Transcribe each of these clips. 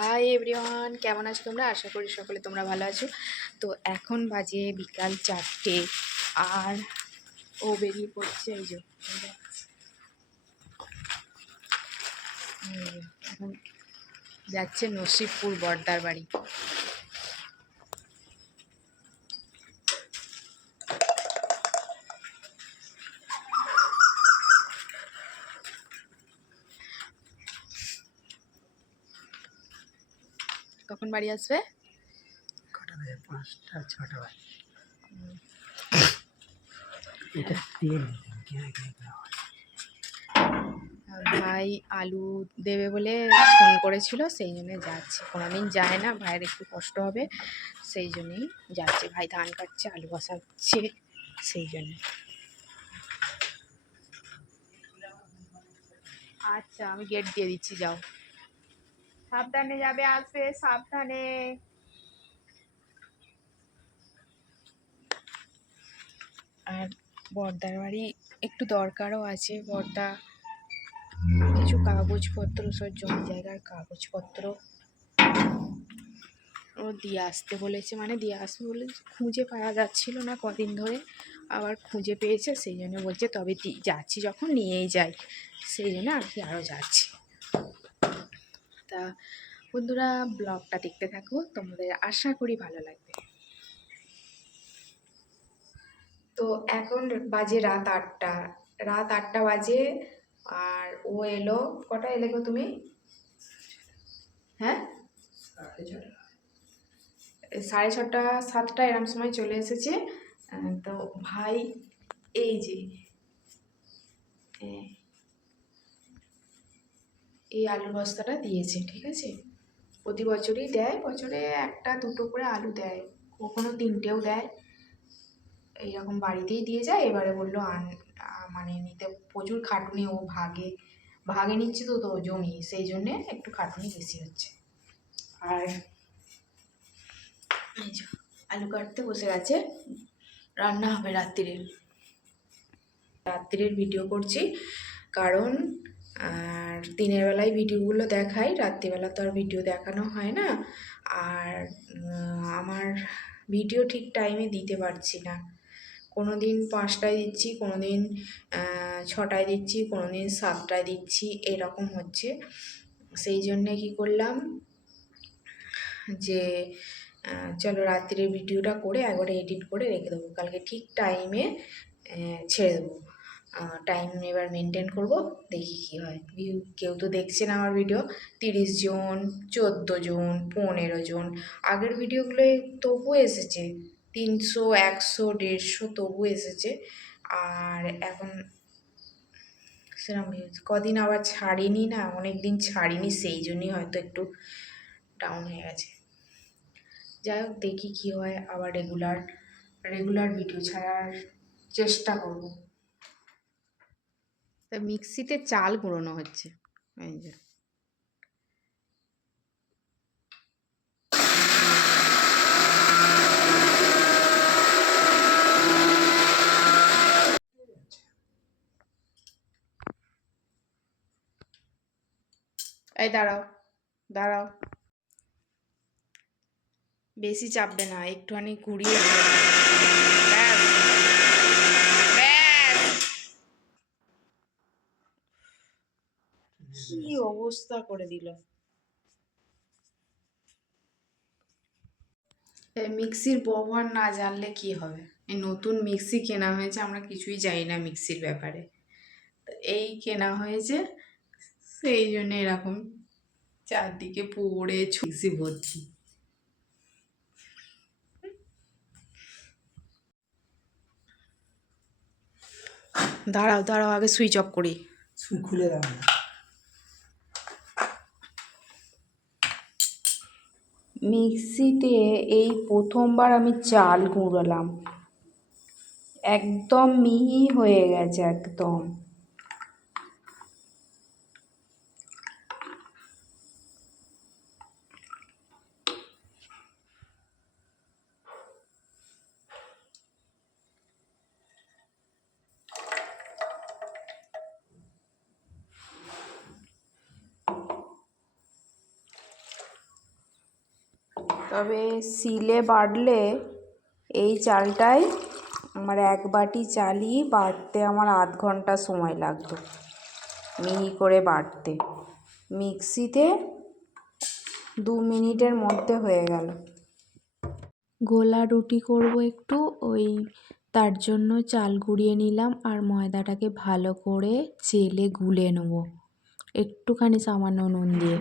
Hi everyone, কেমন আছো তোমরা? আশা করি সকলে তোমরা ভালো আছো। তো এখন বাজে বিকাল চারটে, আর ও বেরিয়ে পড়ছে এই যে এখন যাচ্ছে নসিবপুর বর্দার বাড়ি। কখন বাড়ি আসবে? কটা বাজে? পাঁচটা ছটা বাজে। এটা তেল কেনা কেনা আর ভাই আলু দেবে বলে ফোন করেছিল সেই জন্য যাচ্ছে। কোনোদিন যায় না ভাইয়ের একটু কষ্ট হবে সেই জন্যই যাচ্ছে। ভাই ধান কাটছে আলু বসাচ্ছে সেই জন্য। আচ্ছা আমি গেট দিয়ে দিচ্ছি যাও। সাবধানে যাবে, আসবে, সাবধানে। আর বর্দার বাড়ি একটু দরকারও আছে, বর্দা। কিছু কাগজপত্র, সব জমি জায়গার কাগজপত্র। ও দিয়ে আসতে বলেছে মানে দিয়ে আসবে বলে খুঁজে পাওয়া যাচ্ছিল না কদিন ধরে। আবার খুঁজে পেয়েছে, সেই জন্য বলছে, তবে যাচ্ছি যখন, নিয়েই যাই। সেই জন্য আর কি আরও যাচ্ছি। তা বন্ধুরা ব্লগটা দেখতে থাকো তোমাদের আশা করি ভালো লাগবে। তো এখন বাজে রাত আটটা রাত আটটা বাজে আর ও এলো কটা এলে গো তুমি? হ্যাঁ? সাড়ে ছটা। সাতটা এরম সময় চলে এসেছে। তো ভাই এই যে এই আলুর বস্তাটা দিয়েছে, ঠিক আছে? প্রতি বছরই দেয়, বছরে একটা দুটো করে আলু দেয়, কখনো তিনটেও দেয়। এইরকম বাড়িতেই দিয়ে যায়, এবারে বলল আন মানে নিতে প্রচুর খাটুনি, ও ভাগে ভাগে নিচ্ছে তো তো জমি, সেই জন্যে একটু খাটুনি বেশি হচ্ছে। আর আলু কাটতে বসে গেছে, রান্না হবে রাত্রিরের রাত্রিরের ভিডিও করছি, কারণ আর দিনের বেলায় ভিডিওগুলো দেখাই, রাত্রিবেলা তো আর ভিডিও দেখানো হয় না। আর আমার ভিডিও ঠিক টাইমে দিতে পারছি না। কোনো দিন পাঁচটায় দিচ্ছি কোনো দিন ছটায় দিচ্ছি কোনো দিন সাতটায় দিচ্ছি, এরকম হচ্ছে। সেই জন্যে কী করলাম যে চলো রাত্রির ভিডিওটা করে একবারে এডিট করে রেখে দেবো। কালকে ঠিক টাইমে ছেড়ে দেবো। টাইম এবার মেনটেন করব, দেখি কী হয়। ভিউ কেউ তো দেখছে না আমার ভিডিও তিরিশ জন, চোদ্দ জন, পনেরো জন। আগের ভিডিওগুলোয় তবু এসেছে, তিনশো, একশো, দেড়শো তবু এসেছে। আর এখন সেরকম কদিন আবার ছাড়িনি না অনেক দিন ছাড়িনি, সেই জন্যই হয়তো একটু ডাউন হয়ে গেছে। যাই হোক, দেখি কী হয়, আবার রেগুলার রেগুলার ভিডিও ছাড়ার চেষ্টা করব। তা মিক্সিতে চাল গুঁড়োনো হচ্ছে। এই এই দাঁড়াও দাঁড়াও। বেশি চাপবে না একটুখানি ঘুরিয়ে দিও। ব্যাস ব্যাস কি অবস্থা করে দিল। এই মিক্সির ব্যবহার না জানলে কি হবে? এই নতুন মিক্সি কেনা হয়েছে আমরা কিছুই জানি না মিক্সির ব্যাপারে। তো এই কেনা হয়েছে সেই জন্য এরকম চারদিকে পড়ে ছুঁসি ভর্তি। দাঁড়াও দাঁড়াও আগে সুইচ অফ করি। সুই খুলে দাও। মিক্সিতে এই প্রথমবার আমি চাল গুঁড়োলাম। একদম মিহি হয়ে গেছে একদম। তবে শিলে বাটলে এই চালটাই আমার এক বাটি চালই বাটতে আমার আধ ঘণ্টা সময় লাগতো, মিহি করে বাটতে মিক্সিতে দু মিনিটের মধ্যে হয়ে গেল। গোলা রুটি করব একটু, ওই তার জন্য চাল গুঁড়িয়ে নিলাম আর ময়দাটাকে ভালো করে চেলে গুলে নেব, একটুখানি সামান্য নুন দিয়ে।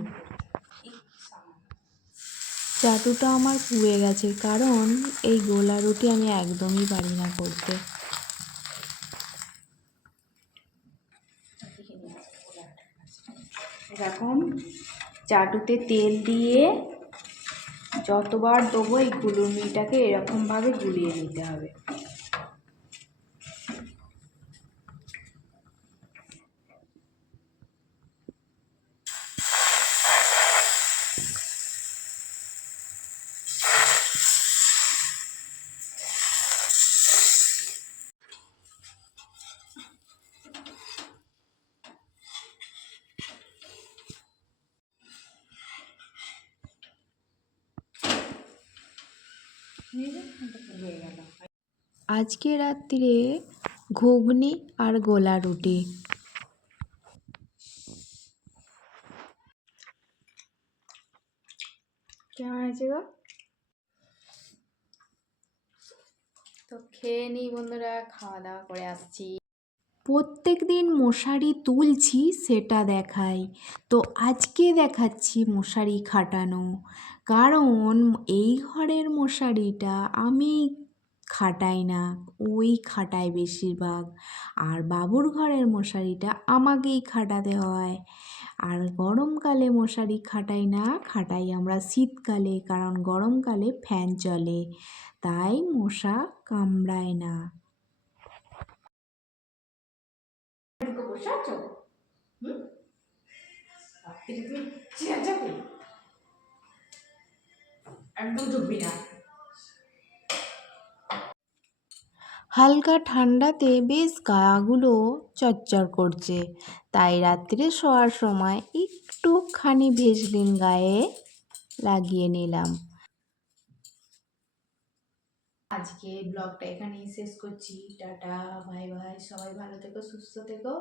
চাটুটা আমার পুড়ে গেছে, কারণ এই গোলা রুটি আমি একদমই পারি না করতে। এরকম চাটুতে তেল দিয়ে যতবার দেবো এই গুলুমিটাকে এরকমভাবে গুলিয়ে নিতে হবে। আজকে রাত্রে ঘুগনি আর গোলা রুটি। কেমন হয়েছে গো? তো খেয়ে নিই বন্ধুরা, খাওয়া দাওয়া করে আসছি। প্রত্যেক দিন মশারি তুলছি, সেটা দেখাই। তো আজকে দেখাচ্ছি মশারি খাটানো। কারণ এই ঘরের মশারিটা আমি খাটাই না, ওই খাটায় বেশিরভাগ। আর বাবুর ঘরের মশারিটা আমাকেই খাটাতে হয়। আর গরমকালে মশারি খাটাই না, খাটাই আমরা শীতকালে, কারণ গরমকালে ফ্যান চলে। তাই মশা কামড়ায় না। বসে আছো? হালকা ঠান্ডাতে বেশ গাগুলো চচ্চর করছে। তাই রাত্রে শোয়ার সময় একটুখানি ভেজলিন গায়ে লাগিয়ে নিলাম। আজকে ব্লগটা এখানেই শেষ করছি। টাটা বাই বাই সবাই ভালো থেকো সুস্থ থেকো।